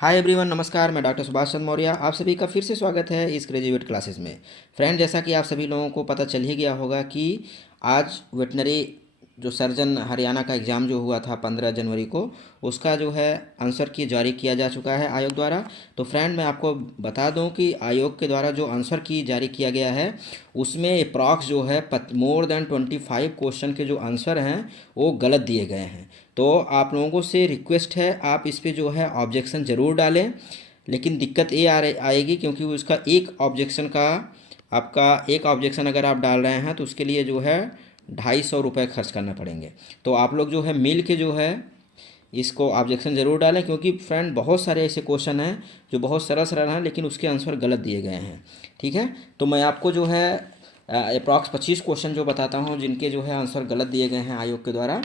Hi everyone, नमस्कार। मैं doctor Subhash Chandra Maurya आप सभी का फिर से स्वागत है इस ग्रेजुएट क्लासेस में। फ्रेंड, जैसा कि आप सभी लोगों को पता चल ही गया होगा कि आज वेटनरी जो सर्जन हरियाणा का एग्ज़ाम जो हुआ था 15 जनवरी को, उसका जो है आंसर की जारी किया जा चुका है आयोग द्वारा। तो फ्रेंड, मैं आपको बता दूं कि आयोग के द्वारा जो आंसर की जारी किया गया है उसमें अप्रॉक्स जो है मोर देन 25 क्वेश्चन के जो आंसर हैं वो गलत दिए गए हैं। तो आप लोगों से रिक्वेस्ट है, आप इस पे जो है ऑब्जेक्शन ज़रूर डालें। लेकिन दिक्कत ये आएगी क्योंकि उसका एक ऑब्जेक्शन का आपका एक ऑब्जेक्शन अगर आप डाल रहे हैं तो उसके लिए जो है 250 रुपये खर्च करना पड़ेंगे। तो आप लोग जो है मिल के जो है इसको ऑब्जेक्शन ज़रूर डालें, क्योंकि फ्रेंड बहुत सारे ऐसे क्वेश्चन हैं जो बहुत सरल सरल हैं लेकिन उसके आंसर गलत दिए गए हैं। ठीक है, तो मैं आपको जो है अप्रॉक्स 25 क्वेश्चन जो बताता हूँ जिनके जो है आंसर गलत दिए गए हैं आयोग के द्वारा।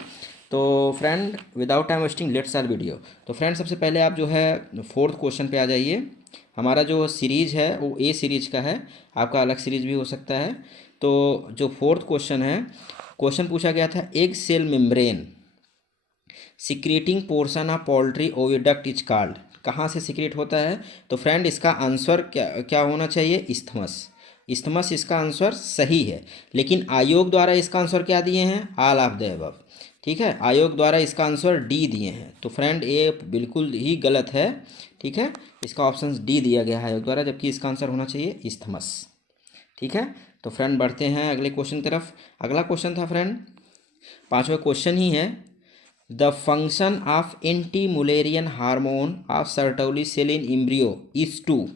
तो friend, without time wasting let's start video. तो फ्रेंड, सबसे पहले आप जो है फोर्थ क्वेश्चन पे आ जाइए। हमारा जो सीरीज़ है वो ए सीरीज का है, आपका अलग सीरीज भी हो सकता है। तो जो फोर्थ क्वेश्चन है, क्वेश्चन पूछा गया था egg cell membrane secreting portion of poultry oviduct is called. कहाँ से सिक्रेट होता है? तो फ्रेंड, इसका आंसर क्या क्या होना चाहिए? इस्थमस। इस्थमस इसका आंसर सही है, लेकिन आयोग द्वारा इसका आंसर क्या दिए हैं? All of the above. ठीक है, आयोग द्वारा इसका आंसर डी दिए हैं, तो फ्रेंड ये बिल्कुल ही गलत है। ठीक है, इसका ऑप्शन डी दिया गया है आयोग द्वारा, जबकि इसका आंसर होना चाहिए इस्थमस। ठीक है, तो फ्रेंड बढ़ते हैं अगले क्वेश्चन की तरफ। अगला क्वेश्चन था फ्रेंड, पांचवा क्वेश्चन ही है, the function of anti Mullerian hormone of Sertoli cell in embryo is to.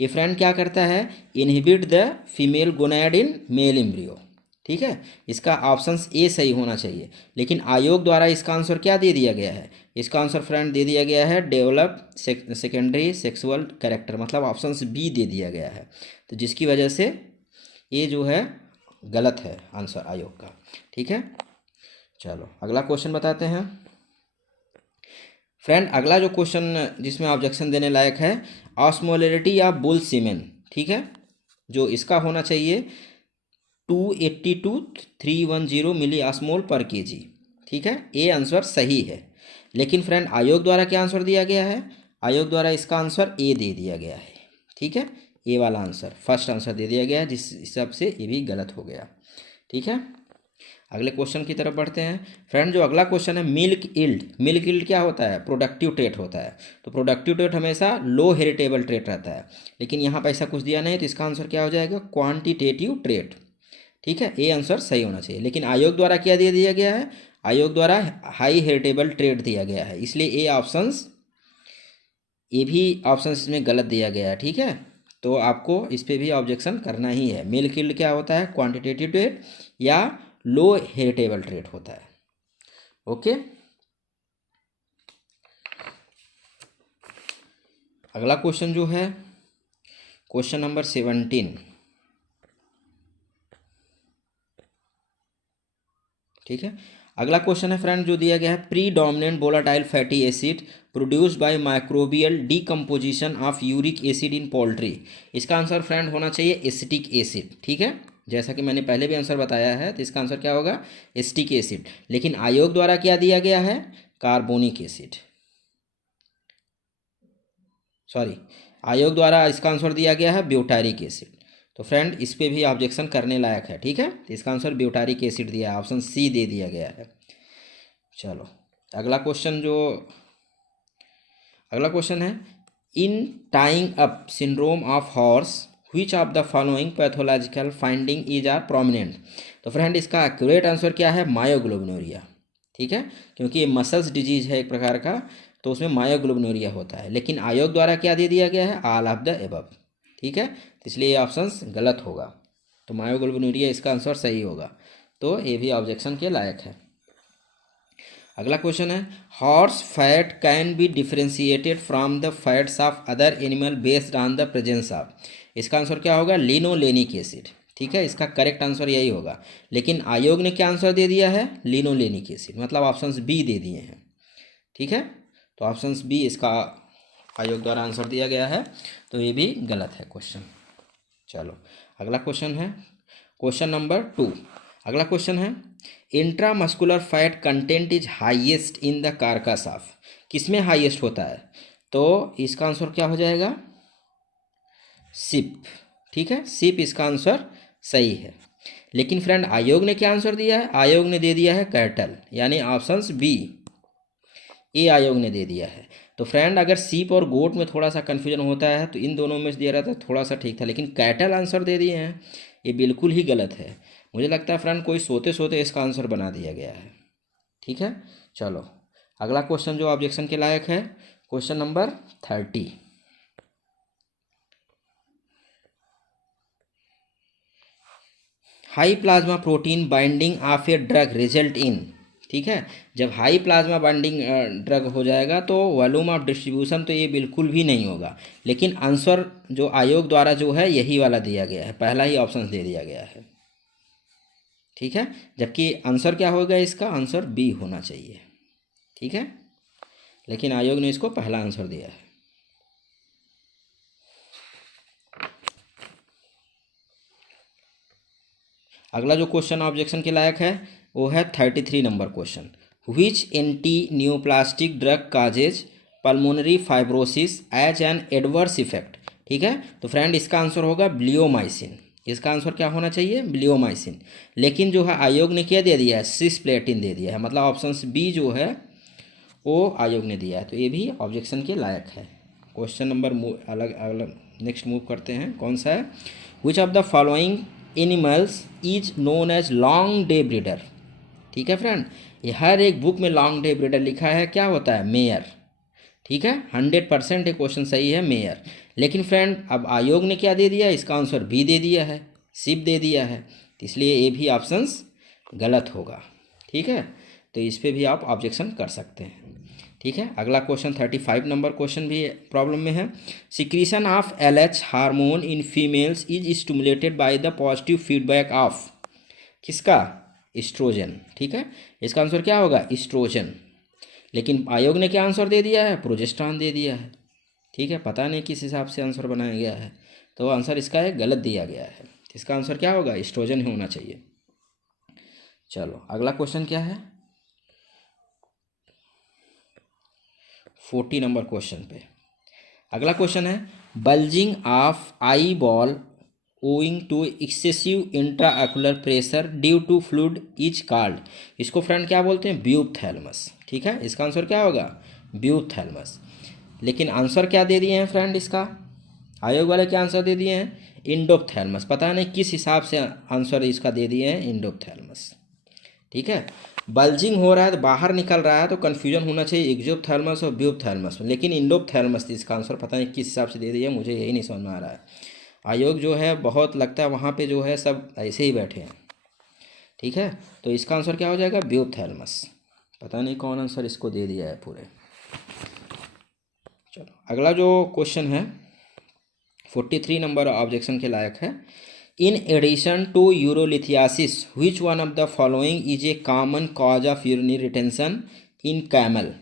ये फ्रेंड क्या करता है? Inhibit the female gonad in male embryo. ठीक है, इसका ऑप्शन ए सही होना चाहिए, लेकिन आयोग द्वारा इसका आंसर क्या दे दिया गया है? इसका आंसर फ्रेंड दे दिया गया है डेवलप सेकेंडरी सेक्सुअल कैरेक्टर, मतलब ऑप्शन बी दे दिया गया है। तो जिसकी वजह से ये जो है गलत है आंसर आयोग का। ठीक है, चलो अगला क्वेश्चन बताते हैं। फ्रेंड, अगला जो क्वेश्चन जिसमें ऑब्जेक्शन देने लायक है, ऑस्मोलरिटी ऑफ बुल सीमेन। ठीक है, जो इसका होना चाहिए 282,310 मिली ऑस्मोल पर केजी। ठीक है, ये आंसर सही है, लेकिन फ्रेंड आयोग द्वारा क्या आंसर दिया गया है? आयोग द्वारा इसका आंसर ए दे दिया गया है। ठीक है, ए वाला आंसर फर्स्ट आंसर दे दिया गया है, जिस हिसाब से ये भी गलत हो गया। ठीक है, अगले क्वेश्चन की तरफ बढ़ते हैं। फ्रेंड, जो अगला क्वेश्चन है मिल्क यील्ड। मिल्क यील्ड क्या होता है? प्रोडक्टिव ट्रेट होता है। तो प्रोडक्टिव ट्रेट हमेशा लो हेरिटेबल ट्रेट रहता है, लेकिन यहाँ पर ऐसा कुछ दिया नहीं, तो इसका आंसर क्या हो जाएगा? Quantitative trait. ठीक है, ये आंसर सही होना चाहिए, लेकिन आयोग द्वारा क्या दे दिया गया है? आयोग द्वारा हाई हेरिटेबल ट्रेट दिया गया है, इसलिए ये भी ऑप्शन इसमें गलत दिया गया है। ठीक है, तो आपको इस पे भी ऑब्जेक्शन करना ही है। मिल्क यील्ड क्या होता है? क्वांटिटेटिव ट्रेट या लो हेरिटेबल ट्रेट होता है। ओके, अगला क्वेश्चन जो है क्वेश्चन नंबर 17। ठीक है, अगला क्वेश्चन है फ्रेंड जो दिया गया है, predominant volatile fatty acid produced by microbial decomposition of uric acid in poultry. इसका आंसर फ्रेंड होना चाहिए एसिटिक एसिड। ठीक है, जैसा कि मैंने पहले भी आंसर बताया है, तो इसका आंसर क्या होगा? Acetic acid. लेकिन आयोग द्वारा क्या दिया गया है? Carbonic acid. सॉरी, आयोग द्वारा इसका आंसर दिया गया है ब्यूटारिक एसिड। तो फ्रेंड, इस पे भी ऑब्जेक्शन करने लायक है। ठीक है, तो इसका आंसर ब्यूटारिक एसिड दिया है, ऑप्शन सी दे दिया गया है। चलो अगला क्वेश्चन है, in tying up syndrome of horse which of the following pathological finding is are prominent. तो फ्रेंड, इसका एक्यूरेट आंसर क्या है? मायोग्लोबिनूरिया। ठीक है, क्योंकि ये मसल्स डिजीज है एक प्रकार का, तो उसमें मायोग्लोबिनूरिया होता है, लेकिन आयोग द्वारा क्या दे दिया गया है? All of the above. ठीक है, तो इसलिए ये ऑप्शन गलत होगा, तो मायोग्लोबिनूरिया इसका आंसर सही होगा, तो ये भी ऑब्जेक्शन के लायक है। अगला क्वेश्चन है, horse fat can be differentiated from the fats of other animal based on the presence of. इसका आंसर क्या होगा? Linolenic acid. ठीक है, इसका करेक्ट आंसर यही होगा, लेकिन आयोग ने क्या आंसर दे दिया है? लिनोलेनिक एसिड, मतलब ऑप्शन बी दे दिए हैं। ठीक है, तो ऑप्शन बी इसका आयोग द्वारा आंसर दिया गया है, तो ये भी गलत है क्वेश्चन। चलो अगला क्वेश्चन है क्वेश्चन नंबर 2। अगला क्वेश्चन है, intramuscular fat content is highest in the carcass of. किसमें हाईएस्ट होता है? तो इसका आंसर क्या हो जाएगा? शिप। ठीक है, शिप इसका आंसर सही है। लेकिन फ्रेंड आयोग ने क्या आंसर दिया है? आयोग ने दे दिया है कैटल, यानी ऑप्शंस बी, ए आयोग ने दे दिया है। तो फ्रेंड अगर सीप और गोट में थोड़ा सा कन्फ्यूजन होता है तो इन दोनों में से दिया रहा था थोड़ा सा ठीक था, लेकिन कैटल आंसर दे दिए हैं, ये बिल्कुल ही गलत है। मुझे लगता है फ्रेंड कोई सोते सोते इसका आंसर बना दिया गया है। ठीक है, चलो अगला क्वेश्चन जो ऑब्जेक्शन के लायक है, question number 30। High plasma protein binding of a drug result in. ठीक है, जब हाई प्लाज्मा बाइंडिंग ड्रग हो जाएगा तो वॉल्यूम ऑफ डिस्ट्रीब्यूशन तो ये बिल्कुल भी नहीं होगा, लेकिन आंसर जो आयोग द्वारा जो है यही वाला दिया गया है, पहला ही ऑप्शन दे दिया गया है। ठीक है, जबकि आंसर क्या होगा? इसका आंसर बी होना चाहिए। ठीक है, लेकिन आयोग ने इसको पहला आंसर दिया है। अगला जो क्वेश्चन ऑब्जेक्शन के लायक है वो है 33 number question. Which anti neoplastic drug causes pulmonary fibrosis as an adverse effect. ठीक है, तो फ्रेंड इसका आंसर होगा ब्लियोमाइसिन। इसका आंसर क्या होना चाहिए? ब्लियोमाइसिन। लेकिन जो है आयोग ने क्या दे दिया है? सिस्प्लेटिन दे दिया है, मतलब ऑप्शन बी जो है वो आयोग ने दिया है, तो ये भी ऑब्जेक्शन के लायक है। क्वेश्चन नंबर अलग अलग नेक्स्ट मूव करते हैं। कौन सा है? Which of the following animals is known as long day breeder. ठीक है फ्रेंड, ये हर एक बुक में लॉन्ग डे ब्रीडर लिखा है, क्या होता है? मेयर। ठीक है, 100% ये क्वेश्चन सही है, मेयर। लेकिन फ्रेंड अब आयोग ने क्या दे दिया? इसका आंसर बी दे दिया है, सिप दे दिया है, तो इसलिए ये भी ऑप्शंस गलत होगा। ठीक है, तो इस पर भी आप ऑब्जेक्शन कर सकते हैं। ठीक है, अगला क्वेश्चन 35 नंबर क्वेश्चन भी प्रॉब्लम में है। Secretion of LH hormone in females is stimulated by the positive feedback of किसका? एस्ट्रोजन। ठीक है, इसका आंसर क्या होगा? एस्ट्रोजन। लेकिन आयोग ने क्या आंसर दे दिया है? प्रोजेस्टेरॉन दे दिया है। ठीक है, पता नहीं किस हिसाब से आंसर बनाया गया है, तो आंसर इसका है गलत दिया गया है। इसका आंसर क्या होगा? एस्ट्रोजन ही होना चाहिए। चलो अगला क्वेश्चन क्या है? 40 नंबर क्वेश्चन पे अगला क्वेश्चन है bulging of eyeball owing to excessive intraocular pressure due to fluid is called. इसको फ्रेंड क्या बोलते हैं? ब्यूथैलमस। ठीक है, इसका आंसर क्या होगा? ब्यूथैलमस। लेकिन आंसर क्या दे दिए हैं फ्रेंड? इसका आयोग वाले क्या आंसर दे दिए हैं? इंडोप्थैलमस। पता नहीं किस हिसाब से आंसर इसका दे दिए हैं, इंडोप्थैलमस। ठीक है, बल्जिंग हो रहा है तो बाहर निकल रहा है, तो कन्फ्यूजन होना चाहिए एक्सोप्थैलमस और ब्यूथैलमस में, लेकिन इंडोप्थैलमस इसका आंसर पता नहीं किस हिसाब से दे दिया, मुझे यही नहीं समझ में आ रहा है। आयोग जो है बहुत लगता है वहाँ पे जो है सब ऐसे ही बैठे हैं। ठीक है, तो इसका आंसर क्या हो जाएगा? ब्यूथैलमस। पता नहीं कौन आंसर इसको दे दिया है पूरे। चलो अगला जो क्वेश्चन है 43 नंबर ऑब्जेक्शन के लायक है। In addition to urolithiasis which one of the following is a common cause of urinary retention in camel.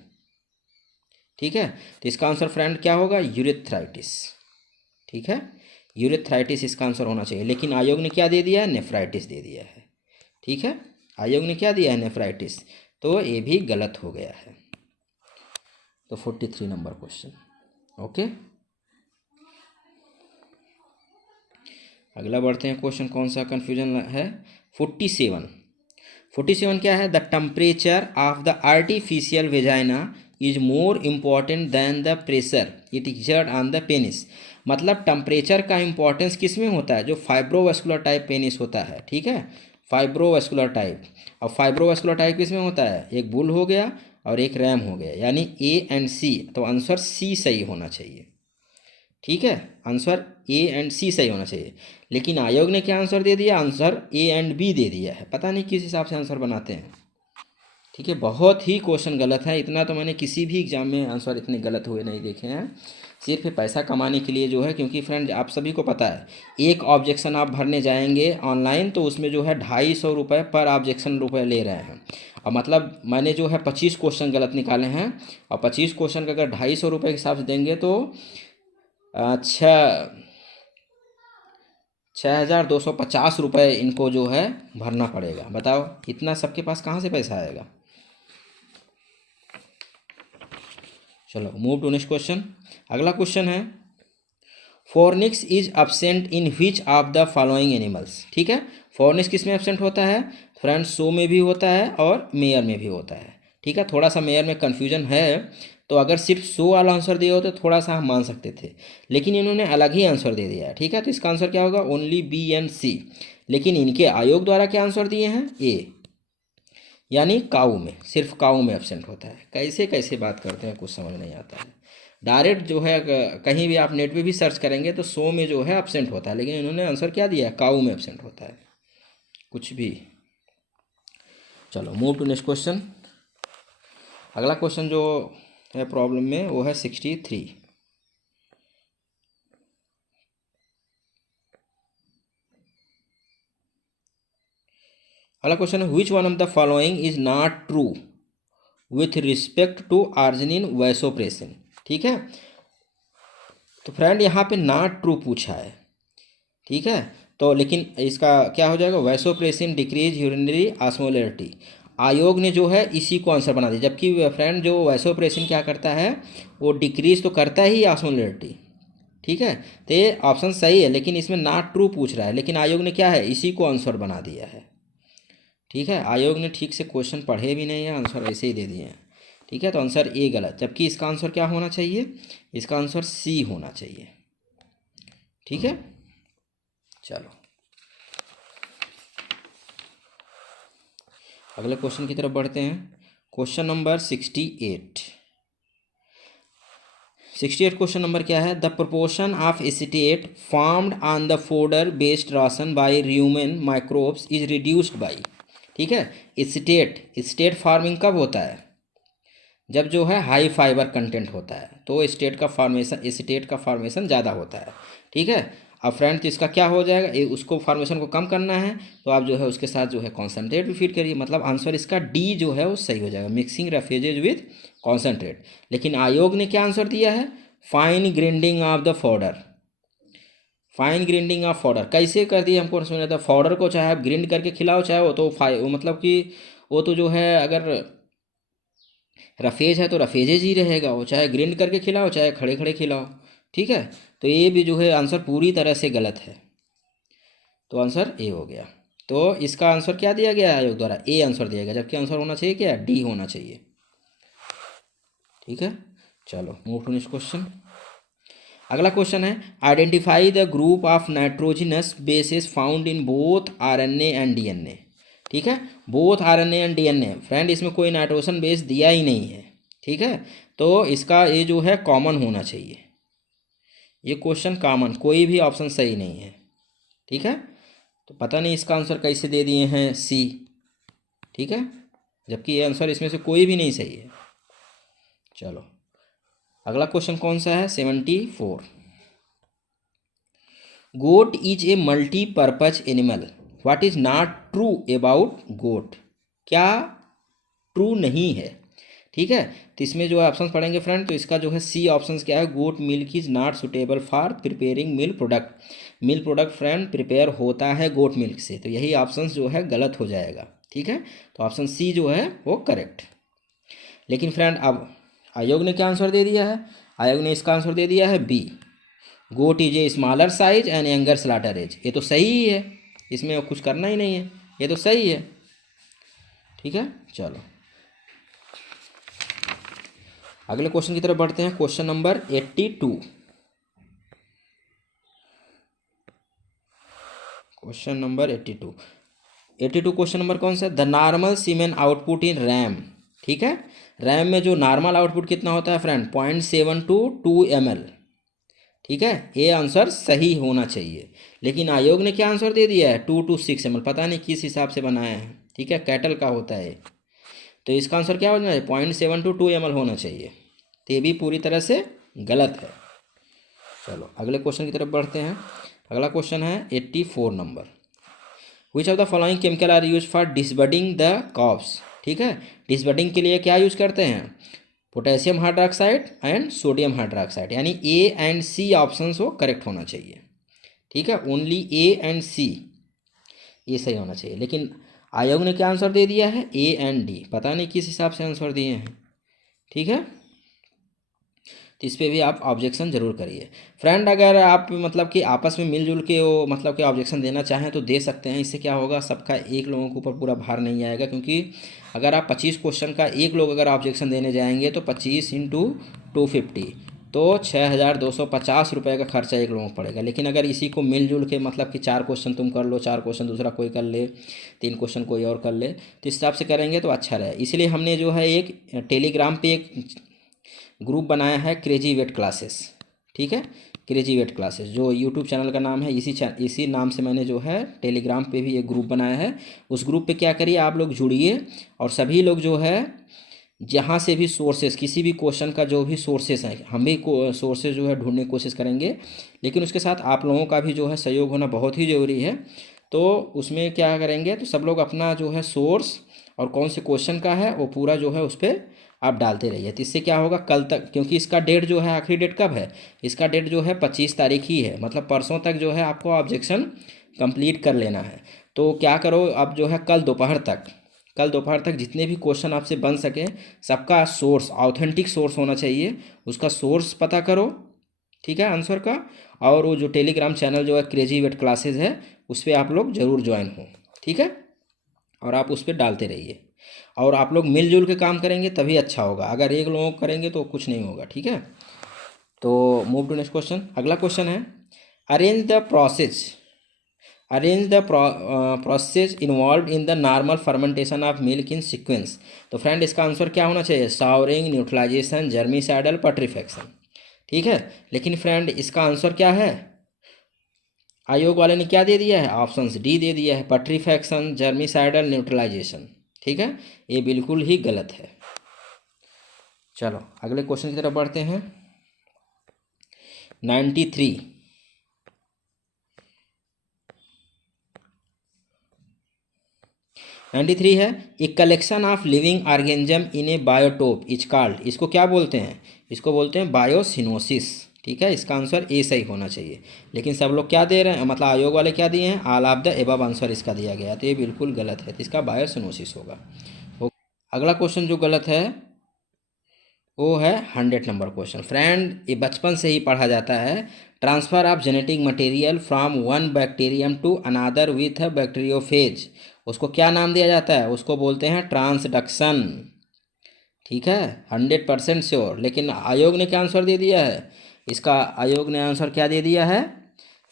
ठीक है, तो इसका आंसर फ्रेंड क्या होगा? यूरेथ्राइटिस। ठीक है, यूरेथ्राइटिस इसका आंसर होना चाहिए, लेकिन आयोग ने क्या दे दिया है? नेफ्राइटिस दे दिया है। ठीक है, आयोग ने क्या दिया है? नेफ्राइटिस, तो ये भी गलत हो गया है। तो 43 नंबर क्वेश्चन। ओके, अगला बढ़ते हैं क्वेश्चन। कौन सा कन्फ्यूजन है? 47 क्या है? The temperature of the artificial vagina is more important than the pressure it exert on the penis. मतलब टेम्परेचर का इम्पोर्टेंस किस में होता है? जो फाइब्रोवेस्कुलर टाइप पेनिस होता है। ठीक है, फाइब्रोवेस्कुलर टाइप। और फाइब्रोवेस्कुलर टाइप किस में होता है? एक बुल हो गया और एक रैम हो गया, यानी ए एंड सी, तो आंसर सी सही होना चाहिए। ठीक है, आंसर ए एंड सी सही होना चाहिए, लेकिन आयोग ने क्या आंसर दे दिया? आंसर ए एंड बी दे दिया है। पता नहीं किस हिसाब से आंसर बनाते हैं। ठीक है, बहुत ही क्वेश्चन गलत है। इतना तो मैंने किसी भी एग्जाम में आंसर इतने गलत हुए नहीं देखे हैं, सिर्फ पैसा कमाने के लिए जो है। क्योंकि फ्रेंड आप सभी को पता है, एक ऑब्जेक्शन आप भरने जाएंगे ऑनलाइन तो उसमें जो है 250 रुपये पर ऑब्जेक्शन रुपये ले रहे हैं। और मतलब मैंने जो है 25 क्वेश्चन गलत निकाले हैं, और 25 क्वेश्चन का अगर 250 रुपये के हिसाब से देंगे तो 6,250 रुपये इनको जो है भरना पड़ेगा। बताओ इतना सबके पास कहाँ से पैसा आएगा? चलो मूव टू नेक्स्ट क्वेश्चन। अगला क्वेश्चन है fornix is absent in which of the following animals. ठीक है, फोर्निक्स किस में एब्सेंट होता है फ्रेंड्स? सो में भी होता है और मेयर में भी होता है। ठीक है, थोड़ा सा मेयर में कन्फ्यूजन है, तो अगर सिर्फ सो वाला आंसर दिया हो तो थोड़ा सा हम मान सकते थे, लेकिन इन्होंने अलग ही आंसर दे दिया है। ठीक है, तो इसका आंसर क्या होगा? ओनली बी एंड सी। लेकिन इनके आयोग द्वारा क्या आंसर दिए हैं? ए, यानी काऊ में, सिर्फ काऊ में एब्सेंट होता है। कैसे कैसे बात करते हैं, कुछ समझ नहीं आता है। डायरेक्ट जो है कहीं भी आप नेट पे भी सर्च करेंगे तो सो में जो है एब्सेंट होता है, लेकिन इन्होंने आंसर क्या दिया है? काऊ में एब्सेंट होता है, कुछ भी। चलो मूव टू नेक्स्ट क्वेश्चन। अगला क्वेश्चन जो है प्रॉब्लम में वो है 63। अगला क्वेश्चन है which one of the following is not true with respect to arginine vasopressin. ठीक है, तो फ्रेंड यहाँ पे नॉट ट्रू पूछा है। ठीक है, तो लेकिन इसका क्या हो जाएगा? Vasopressin decrease urinary osmolarity. आयोग ने जो है इसी को आंसर बना दिया, जबकि फ्रेंड जो वैसोप्रेसिन क्या करता है, वो डिक्रीज तो करता ही ऑस्मोलैरिटी। ठीक है, तो ये ऑप्शन सही है, लेकिन इसमें नॉट ट्रू पूछ रहा है, लेकिन आयोग ने क्या है, इसी को आंसर बना दिया है। ठीक है, आयोग ने ठीक से क्वेश्चन पढ़े भी नहीं है, आंसर ऐसे ही दे दिए हैं। ठीक है, तो आंसर ए गलत, जबकि इसका आंसर क्या होना चाहिए? इसका आंसर सी होना चाहिए। ठीक है, चलो अगले क्वेश्चन की तरफ बढ़ते हैं। Question number 68। 68 क्वेश्चन नंबर क्या है? The proportion of acetate formed on the fodder based ration by human microbes is reduced by. ठीक है, एसिटेट फार्मिंग कब होता है? जब जो है हाई फाइबर कंटेंट होता है, तो एसिटेट का फॉर्मेशन ज़्यादा होता है। ठीक है, अब फ्रेंड तो इसका क्या हो जाएगा? उसको फॉर्मेशन को कम करना है, तो आप जो है उसके साथ जो है कॉन्सेंट्रेट भी फीड करिए, मतलब आंसर इसका डी जो है वो सही हो जाएगा, मिक्सिंग रेफ्रिजरेज विथ कॉन्सेंट्रेट। लेकिन आयोग ने क्या आंसर दिया है? Fine grinding of the fodder. Fine grinding of fodder कैसे कर दिए हमको समझ आता है। फॉडर को चाहे आप ग्राइंड करके खिलाओ, चाहे वो तो मतलब कि वो तो जो है अगर रफेज है तो रफेजेज ही रहेगा, वो चाहे ग्राइंड करके खिलाओ चाहे खड़े खड़े खिलाओ। ठीक है, तो ये भी जो है आंसर पूरी तरह से गलत है, तो आंसर ए हो गया। तो इसका आंसर क्या दिया गया है आयोग द्वारा? ए आंसर दिया गया, जबकि आंसर होना चाहिए क्या? डी होना चाहिए। ठीक है, चलो मूव टू नेक्स्ट क्वेश्चन। अगला क्वेश्चन है identify the group of nitrogenous bases found in both RNA and DNA. ठीक है, both RNA and DNA. Friend इसमें कोई नाइट्रोजन बेस दिया ही नहीं है। ठीक है, तो इसका ये जो है कॉमन होना चाहिए, ये क्वेश्चन कॉमन, कोई भी ऑप्शन सही नहीं है। ठीक है, तो पता नहीं इसका आंसर कैसे दे दिए हैं सी। ठीक है, जबकि ये आंसर इसमें से कोई भी नहीं सही है। चलो अगला क्वेश्चन कौन सा है? 74। Goat is a multipurpose animal, what is not true about goat? क्या ट्रू नहीं है? ठीक है, तो इसमें जो ऑप्शन पढ़ेंगे फ्रेंड, तो इसका जो है सी ऑप्शन क्या है? Goat milk is not suitable for preparing milk product. Milk product friend prepare होता है गोट मिल्क से, तो यही ऑप्शन जो है गलत हो जाएगा। ठीक है, तो ऑप्शन सी जो है वो करेक्ट। लेकिन फ्रेंड अब आयोग ने क्या आंसर दे दिया है? आयोग ने इसका आंसर दे दिया है B, goat is a smaller size and younger slaughter age. ये तो सही ही है, इसमें कुछ करना ही नहीं है, ये तो सही है। ठीक है, चलो अगले क्वेश्चन की तरफ बढ़ते हैं। Question number 82। Question number 82। 82 question number कौन सा है? The normal semen output in ram. ठीक है, रैम में जो नॉर्मल आउटपुट कितना होता है फ्रेंड? 0.7 to 2 ml। ठीक है, ये आंसर सही होना चाहिए, लेकिन आयोग ने क्या आंसर दे दिया है? 2 to 6 ml। पता नहीं किस हिसाब से बनाया है। ठीक है, कैटल का होता है, तो इसका आंसर क्या होना चाहिए? 0.7 to 2 ml होना चाहिए, तो ये भी पूरी तरह से गलत है। चलो अगले क्वेश्चन की तरफ बढ़ते हैं। अगला क्वेश्चन है 84 number. Which of the following chemical are use for disbudding the cops. ठीक है, डिसबडिंग के लिए क्या यूज करते हैं? Potassium hydroxide and sodium hydroxide, यानी ए एंड सी ऑप्शन वो करेक्ट होना चाहिए। ठीक है, ओनली ए एंड सी ये सही होना चाहिए, लेकिन आयोग ने क्या आंसर दे दिया है? A and D. पता नहीं किस हिसाब से आंसर दिए हैं। ठीक है, तो इस पर भी आप ऑब्जेक्शन ज़रूर करिए। फ्रेंड अगर आप मतलब कि आपस में मिलजुल के वो मतलब कि ऑब्जेक्शन देना चाहें तो दे सकते हैं। इससे क्या होगा, सबका एक लोगों के ऊपर पूरा भार नहीं आएगा, क्योंकि अगर आप 25 क्वेश्चन का एक लोग अगर ऑब्जेक्शन देने जाएंगे तो 25 इंटू 250 तो 6,250 रुपये का खर्चा एक लोगों को पड़ेगा। लेकिन अगर इसी को मिलजुल के मतलब कि 4 क्वेश्चन तुम कर लो, 4 क्वेश्चन दूसरा कोई कर ले, 3 क्वेश्चन कोई और कर ले, तो इस हिसाब से करेंगे तो अच्छा रहे। इसलिए हमने जो है एक टेलीग्राम पे एक ग्रुप बनाया है, क्रेजी वेट क्लासेस। ठीक है, क्रेजी वेट क्लासेस जो यूट्यूब चैनल का नाम है, इसी नाम से मैंने जो है टेलीग्राम पे भी एक ग्रुप बनाया है। उस ग्रुप पे क्या करिए, आप लोग जुड़िए और सभी लोग जो है जहाँ से भी सोर्सेस, किसी भी क्वेश्चन का जो भी सोर्सेस हैं, हम भी सोर्सेज जो है ढूंढने की कोशिश करेंगे, लेकिन उसके साथ आप लोगों का भी जो है सहयोग होना बहुत ही ज़रूरी है। तो उसमें क्या करेंगे, तो सब लोग अपना जो है सोर्स और कौन से क्वेश्चन का है वो पूरा जो है उस पर आप डालते रहिए। तो इससे क्या होगा, कल तक, क्योंकि इसका डेट जो है, आखिरी डेट कब है, इसका डेट जो है 25 तारीख ही है, मतलब परसों तक जो है आपको ऑब्जेक्शन कंप्लीट कर लेना है। तो क्या करो, अब जो है कल दोपहर तक जितने भी क्वेश्चन आपसे बन सके, सबका सोर्स, ऑथेंटिक सोर्स होना चाहिए, उसका सोर्स पता करो। ठीक है, आंसर का। और वो जो टेलीग्राम चैनल जो है क्रेजी वेट क्लासेस है, उस पर आप लोग ज़रूर ज्वाइन हो। ठीक है, और आप उस पर डालते रहिए और आप लोग मिलजुल के काम करेंगे तभी अच्छा होगा। अगर एक लोग करेंगे तो कुछ नहीं होगा। ठीक है, तो मूव टू नेक्स्ट क्वेश्चन। अगला क्वेश्चन है, arrange the process involve in the normal fermentation of milk in sequence. तो फ्रेंड इसका आंसर क्या होना चाहिए, सावरिंग, न्यूट्रलाइजेशन, जर्मिसाइडल, पट्रीफैक्शन। ठीक है, लेकिन फ्रेंड इसका आंसर क्या है, आयोग वाले ने क्या दे दिया है, ऑप्शंस डी दे दिया है, पट्रीफैक्शन, जर्मिसाइडल, न्यूट्रलाइजेशन। ठीक है, ये बिल्कुल ही गलत है। चलो अगले क्वेश्चन की तरफ बढ़ते हैं। 93 है, a collection of living organism in a biotope is called. इसको क्या बोलते हैं, इसको बोलते हैं बायोसिनोसिस। ठीक है, इसका आंसर ए सही होना चाहिए। लेकिन सब लोग क्या दे रहे हैं, मतलब आयोग वाले क्या दिए हैं, all of the above answer इसका दिया गया, तो ये बिल्कुल गलत है। तो इसका बायोसिनोसिस होगा। अगला क्वेश्चन जो गलत है वो है 100 नंबर क्वेश्चन। फ्रेंड ये बचपन से ही पढ़ा जाता है, transfer of genetic material from one bacterium to another with a bacteriophage, उसको क्या नाम दिया जाता है, उसको बोलते हैं ट्रांसडक्शन। ठीक है, 100% श्योर। लेकिन आयोग ने क्या आंसर दे दिया है, इसका आयोग ने आंसर क्या दे दिया है,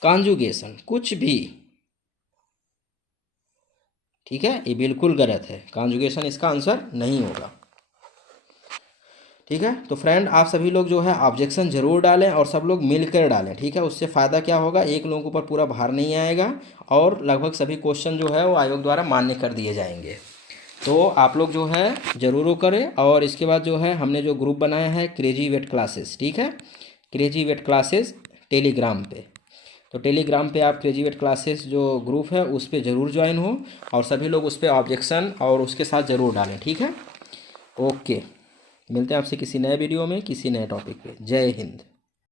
कॉन्जुगेशन, कुछ भी। ठीक है, ये बिल्कुल गलत है, कॉन्जुगेशन इसका आंसर नहीं होगा। ठीक है, तो फ्रेंड आप सभी लोग जो है ऑब्जेक्शन जरूर डालें और सब लोग मिलकर डालें। ठीक है, उससे फ़ायदा क्या होगा, एक लोगों के ऊपर पूरा भार नहीं आएगा और लगभग सभी क्वेश्चन जो है वो आयोग द्वारा मान्य कर दिए जाएंगे। तो आप लोग जो है ज़रूर करें। और इसके बाद जो है हमने जो ग्रुप बनाया है क्रेजी वेट क्लासेस, ठीक है, क्रेजी वेट क्लासेस टेलीग्राम पे, तो टेलीग्राम पे आप क्रेजी वेट क्लासेस जो ग्रुप है उस पर ज़रूर ज्वाइन हो और सभी लोग उस पर ऑब्जेक्शन और उसके साथ ज़रूर डालें। ठीक है, ओके, मिलते हैं आपसे किसी नए वीडियो में किसी नए टॉपिक पे। जय हिंद।